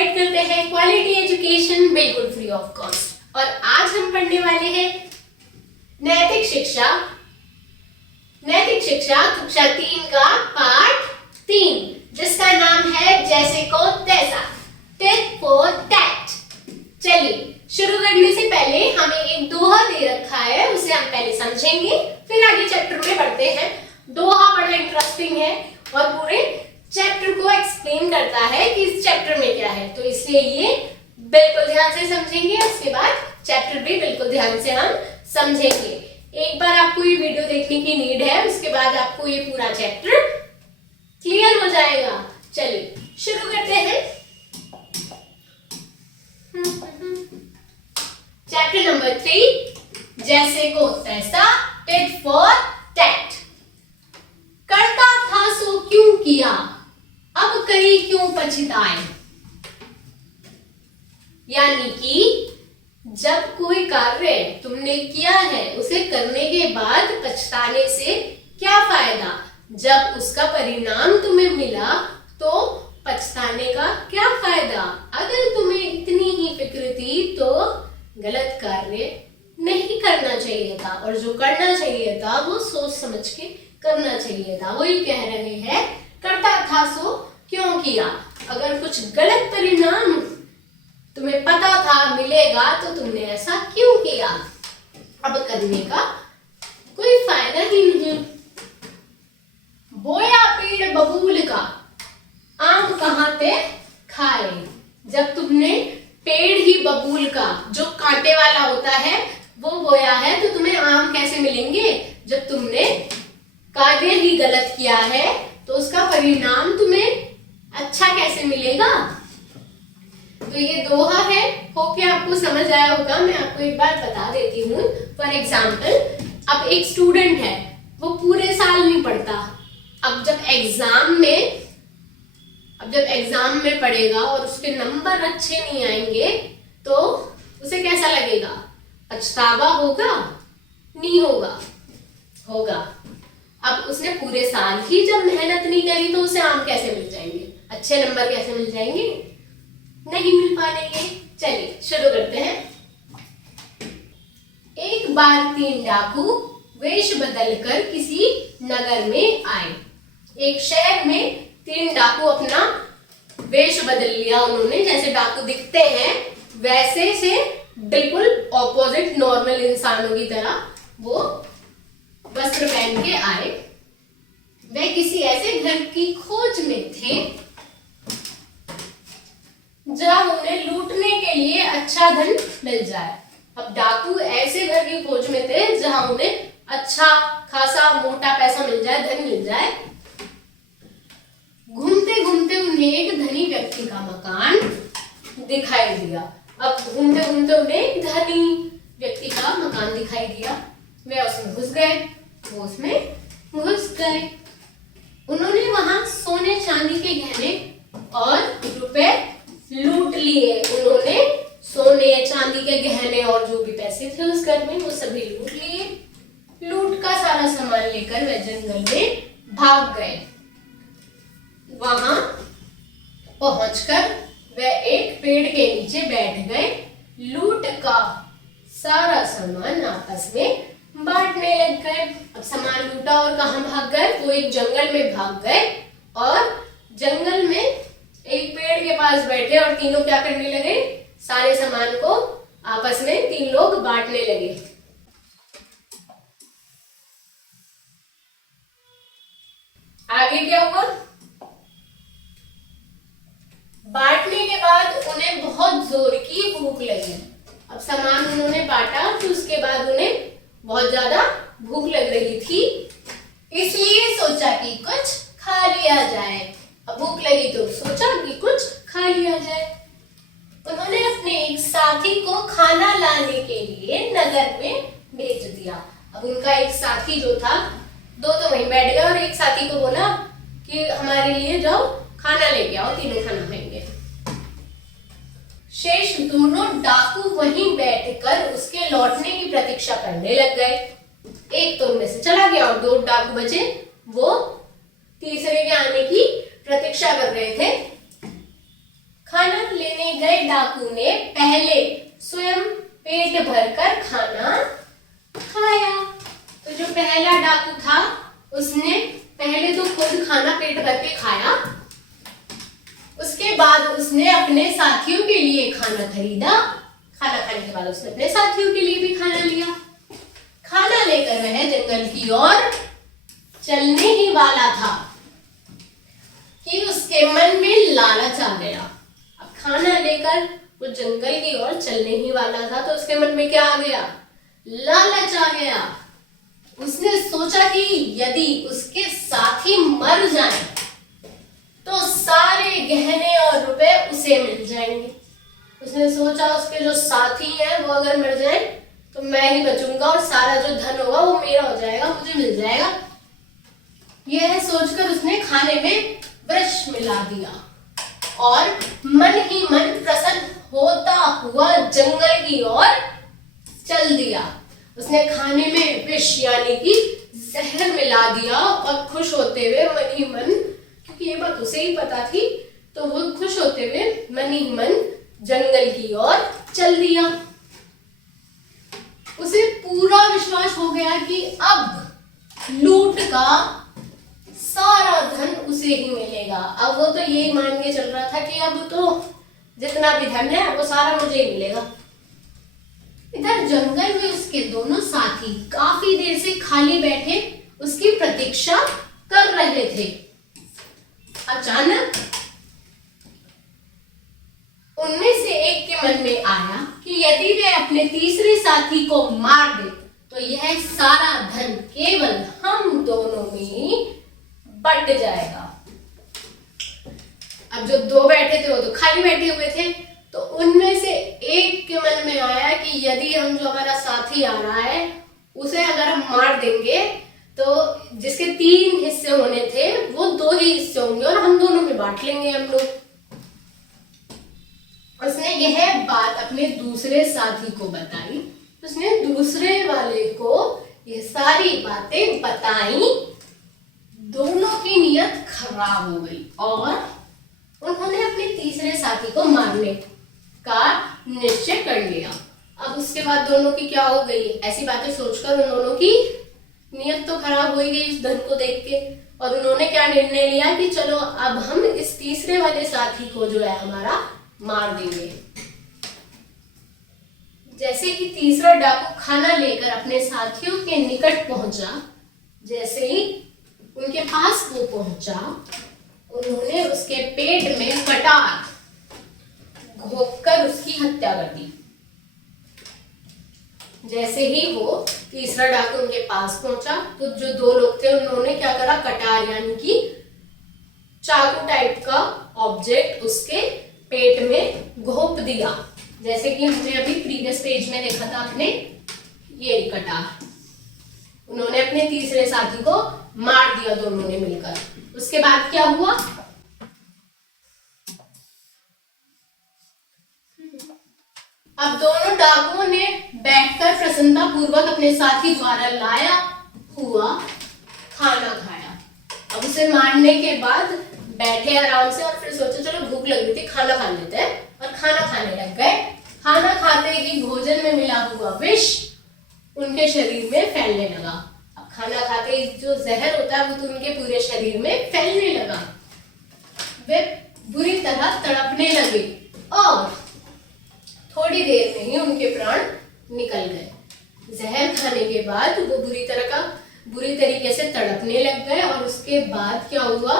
Provide करते हैं quality education बिल्कुल फ्री ऑफ कॉस्ट। और आज हम पढ़ने वाले हैं नैतिक शिक्षा कक्षा 3 का पार्ट 3, जिसका नाम है जैसे को तैसा, टिट फॉर टैट। चलिए शुरू करने से पहले हमें एक दोहा दे रखा है, उसे हम पहले समझेंगे, फिर आगे चैप्टर में बढ़ते हैं। दोहा बड़ा इंटरेस्टिंग है और पूरे चैप्टर को एक्सप्लेन करता है कि इस चैप्टर में क्या है, तो इसलिए ये बिल्कुल ध्यान से समझेंगे। उसके बाद चैप्टर भी बिल्कुल ध्यान से हम समझेंगे। एक बार आपको ये वीडियो देखने की नीड है, उसके बाद आपको ये पूरा चैप्टर क्लियर हो जाएगा। चलिए शुरू करते हैं। चैप्टर नंबर 3, जैसे को तैसा, टिट फॉर टैट। करता था सो क्यों किया, अब करी क्यों पछताए। यानी कि जब कोई कार्य तुमने किया है, उसे करने के बाद पछताने से क्या फायदा। जब उसका परिणाम तुम्हें मिला तो पछताने का क्या फायदा। अगर तुम्हें इतनी ही फिक्र थी तो गलत कार्य नहीं करना चाहिए था, और जो करना चाहिए था वो सोच समझ के करना चाहिए था। वही कह रहे हैं, करता था सो क्यों किया। अगर कुछ गलत परिणाम तुम्हें पता था मिलेगा तो तुमने ऐसा क्यों किया। अब करने का कोई फायदा ही नहीं। बोया पेड़ बबूल का, आम कहाँ ते खाए। जब तुमने पेड़ ही बबूल का, जो कांटे वाला होता है, वो बोया है, तो तुम्हें आम कैसे मिलेंगे। जब तुमने कार्य ही गलत किया है तो उसका परिणाम तुम्हें अच्छा कैसे मिलेगा। तो ये दोहा है, होप कि आपको समझ आया होगा। मैं आपको एक बार बता देती हूँ। फॉर एग्जाम्पल, अब एक स्टूडेंट है, वो पूरे साल नहीं पढ़ता। अब जब एग्जाम में पढ़ेगा और उसके नंबर अच्छे नहीं आएंगे तो उसे कैसा लगेगा। पछतावा होगा, नहीं होगा, होगा। अब उसने पूरे साल ही जब मेहनत नहीं करी तो उसे आम कैसे मिल जाएंगे, अच्छे नंबर कैसे मिल जाएंगे, नहीं मिल पाएंगे। चलिए शुरू करते हैं। एक बार 3 डाकू वेश बदलकर किसी नगर में आए। एक शहर में 3 डाकू अपना वेश बदल लिया उन्होंने। जैसे डाकू दिखते हैं वैसे से बिल्कुल ऑपोजिट नॉर्मल इंसानों की तरह वो वस्त्र पहन के आए। वे किसी ऐसे घर की खोज में थे जहां उन्हें लूटने के लिए अच्छा धन मिल जाए। अब डाकू ऐसे घर की खोज में थे जहां उन्हें अच्छा खासा मोटा पैसा मिल जाए, धन मिल जाए। घूमते घूमते उन्हें एक धनी व्यक्ति का मकान दिखाई दिया। अब घूमते घूमते उन्हें एक धनी व्यक्ति का मकान दिखाई दिया। वे उसमें घुस गए, वो उसमें घुस गए। उन्होंने वहां सोने चांदी के गहने और रुपए लूट लिए। उन्होंने सोने चांदी के गहने और जो भी पैसे थे उस घर में, वो सभी लूट लिए। लूट का सारा सामान लेकर वे जंगल में भाग गए। वहां पहुंचकर वे एक पेड़ के नीचे बैठ गए। लूट का सारा सामान आपस में बांटने लग गए। अब सामान लूटा और कहां भाग गए, वो एक जंगल में भाग गए और जंगल में एक पेड़ के पास बैठे और तीनों क्या करने लगे, सारे सामान को आपस में 3 लोग बांटने लगे। आगे क्या हुआ, बांटने के बाद उन्हें बहुत जोर की भूख लगी। अब सामान उन्होंने बांटा तो उसके बाद उन्हें बहुत ज्यादा भूख लग रही थी, इसलिए सोचा कि कुछ खा लिया जाए। अब भूख लगी तो सोचा कि कुछ खा लिया जाए। उन्होंने अपने एक साथी को खाना लाने के लिए नगर में भेज दिया। अब उनका एक साथी जो था, 2 तो वहीं बैठ गया और एक साथी को बोला कि हमारे लिए जाओ खाना लेके आओ, तीनों खाना खाएंगे। शेष दोनों डाकू वहीं बैठकर उसके लौटने की प्रतीक्षा करने लग गए। एक तो उनमें से चला गया और 2 डाकू बचे, वो तीसरे के आने की प्रतीक्षा कर रहे थे। खाना लेने गए डाकू ने पहले स्वयं पेट भरकर खाना खाया। तो जो पहला डाकू था उसने पहले तो खुद खाना पेट भर के खाया, उसके बाद उसने अपने साथियों के लिए खाना खरीदा, खाना खाने के बाद उसने अपने साथियों के लिए भी खाना लिया। खाना लेकर वह जंगल की ओर चलने ही वाला था कि उसके मन में लालच आ गया। अब खाना लेकर वो जंगल की ओर चलने ही वाला था तो उसके मन में क्या आ गया? लालच आ गया। उसने सोचा कि यदि उसके साथी मर जाएं तो सारे गहने और रुपए उसे मिल जाएंगे। उसने सोचा उसके जो साथी हैं वो अगर मर जाएं तो मैं ही बचूंगा और सारा जो धन होगा वो मेरा हो जाएगा, मुझे मिल जाएगा। यह सोचकर उसने खाने में विष मिला दिया और मन ही मन प्रसन्न होता हुआ जंगल की ओर चल दिया। उसने खाने में विष यानी कि जहर मिला दिया और खुश होते हुए मन ही मन, क्योंकि ये बात उसे ही पता थी, तो वो खुश होते हुए मन ही मन जंगल की ओर चल दिया। उसे पूरा विश्वास हो गया कि अब लूट का सारा धन उसे ही मिलेगा। अब वो तो यही मान के चल रहा था कि अब तो जितना भी धन है वो सारा मुझे ही मिलेगा। इधर जंगल में उसके दोनों साथी काफी देर से खाली बैठे उसकी प्रतीक्षा कर रहे थे। अचानक उनमें से एक के मन में आया कि यदि वे अपने तीसरे साथी को मार दे तो यह सारा धन केवल हम दोनों में बट जाएगा। अब जो दो बैठे थे वो तो खाली बैठे हुए थे, तो उनमें से एक के मन में आया कि यदि हम जो हमारा साथी आ रहा है उसे अगर हम मार देंगे तो जिसके 3 हिस्से होने थे वो 2 ही हिस्से होंगे और हम दोनों में बांट लेंगे हम लोग। उसने यह बात अपने दूसरे साथी को बताई। उसने दूसरे वाले को ये सारी बातें बताई। दोनों की नीयत खराब हो गई और उन्होंने अपने तीसरे साथी को मारने का निश्चय कर लिया। अब उसके बाद दोनों की क्या हो गई? ऐसी बातें सोचकर उन दोनों की नीयत तो खराब हो गई इस धन को देख के, और उन्होंने क्या निर्णय लिया कि चलो अब हम इस तीसरे वाले साथी को जो है हमारा मार देंगे। जैसे ही तीसरा डाकू खाना लेकर अपने साथियों के निकट पहुंचा, जैसे ही उनके पास वो पहुंचा, उन्होंने उसके पेट में कटार घोंपकर उसकी हत्या कर दी। जैसे ही वो तीसरा डाकू उनके पास पहुंचा तो जो 2 लोग थे उन्होंने क्या करा? कटार यानी कि चाकू टाइप का ऑब्जेक्ट उसके पेट में घोंप दिया। जैसे कि हमने अभी प्रीवियस पेज में देखा था आपने, ये कटार। उन्होंने अपने तीसरे साथी को मार दिया दोनों ने मिलकर। उसके बाद क्या हुआ? अब दोनों डाकुओं ने बैठकर प्रसन्नता पूर्वक अपने साथी द्वारा लाया हुआ खाना खाया। अब उसे मारने के बाद बैठे आराम से और फिर सोचा चलो भूख लग रही थी, खाना खा लेते हैं, और खाना खाने लग गए। खाना खाते ही भोजन में मिला हुआ विष उनके शरीर में फैलने लगा। अब खाना खाते ही जो जहर होता है वो तो उनके पूरे शरीर में फैलने लगा। वे बुरी तरह तड़पने लगे और थोड़ी देर में ही उनके प्राण निकल गए। जहर खाने के बाद वो बुरी तरीके से तड़पने लग गए और उसके बाद क्या हुआ?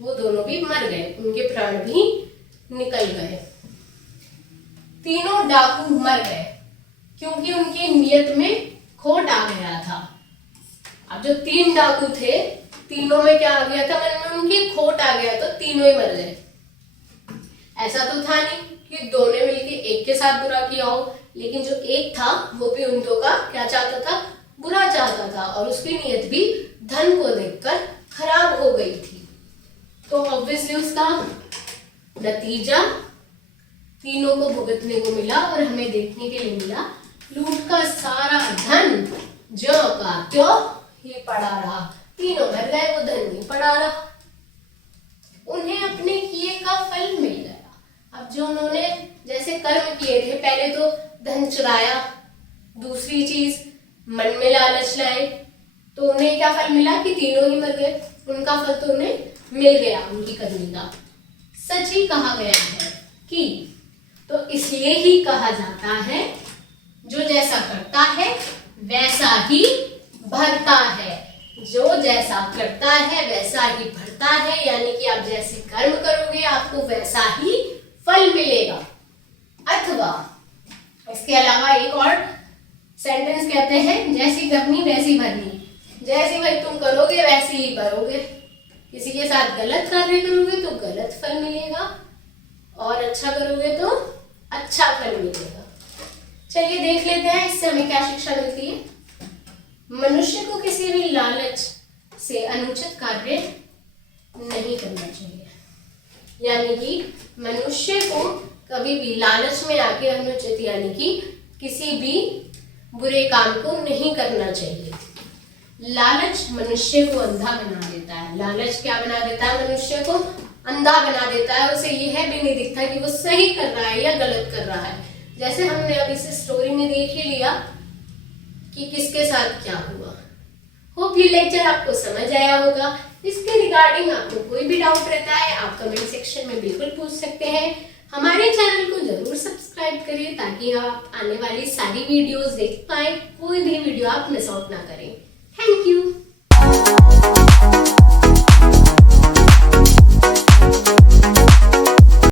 वो दोनों भी मर गए, उनके प्राण भी निकल गए। तीनों डाकू मर गए क्योंकि उनकी नियत में खोट आ गया था। अब जो 3 डाकू थे, तीनों में क्या आ गया था? मन में उनकी खोट आ गया तो तीनों ही मर गए। ऐसा तो था नहीं कि 2 ने मिलके एक के साथ बुरा किया हो, लेकिन जो एक था वो भी उन 2 का क्या चाहता था? बुरा चाहता था, और उसकी नीयत भी धन को देखकर खराब हो गई थी। तो ऑब्वियसली उसका नतीजा तीनों को भुगतने को मिला और हमें देखने के लिए मिला लूट का सारा धन जो का त्यों ही पड़ा रहा। तीनों मर गए, वो धन नहीं पड़ा रहा, उन्हें अपने किए का फल मिल गया। अब जो उन्होंने कर्म किए थे, पहले तो धन चुराया, दूसरी चीज मन में लालच लाए, तो उन्हें क्या फल मिला कि तीनों ही मर गए। उनका फल तो उन्हें मिल गया, उनकी करनी का। सच ही कहा गया है कि तो इसलिए ही कहा जाता है जो जैसा करता है वैसा ही भरता है। जो जैसा करता है वैसा ही भरता है, यानी कि आप जैसे कर्म करोगे आपको वैसा ही फल मिलेगा। अथवा इसके अलावा एक और सेंटेंस कहते हैं, जैसी करनी वैसी भरनी। जैसी भाई तुम करोगे वैसे ही भरोगे। किसी के साथ गलत कार्य करोगे तो गलत फल मिलेगा, और अच्छा करोगे तो अच्छा फल मिलेगा। चलिए देख लेते हैं इससे हमें क्या शिक्षा मिलती है। मनुष्य को किसी भी लालच से अनुचित कार्य नहीं करना चाहिए, यानी कि मनुष्य को कभी भी लालच में आके अनुचित यानी कि किसी भी बुरे काम को नहीं करना चाहिए। लालच मनुष्य को अंधा बना देता है। लालच क्या बना देता है? मनुष्य को अंधा बना देता है। उसे यह भी नहीं दिखता कि वो सही कर रहा है या गलत कर रहा है। जैसे हमने अभी इस स्टोरी में देख ही लिया कि किसके साथ क्या हुआ। होप ये लेक्चर आपको समझ आया होगा। इसके रिगार्डिंग आपको कोई भी डाउट रहता है आप कमेंट सेक्शन में बिल्कुल पूछ सकते हैं। हमारे चैनल को जरूर सब्सक्राइब करिए ताकि आप आने वाली सारी वीडियोस देख पाए, कोई भी वीडियो आप मिस आउट ना करें। Thank you.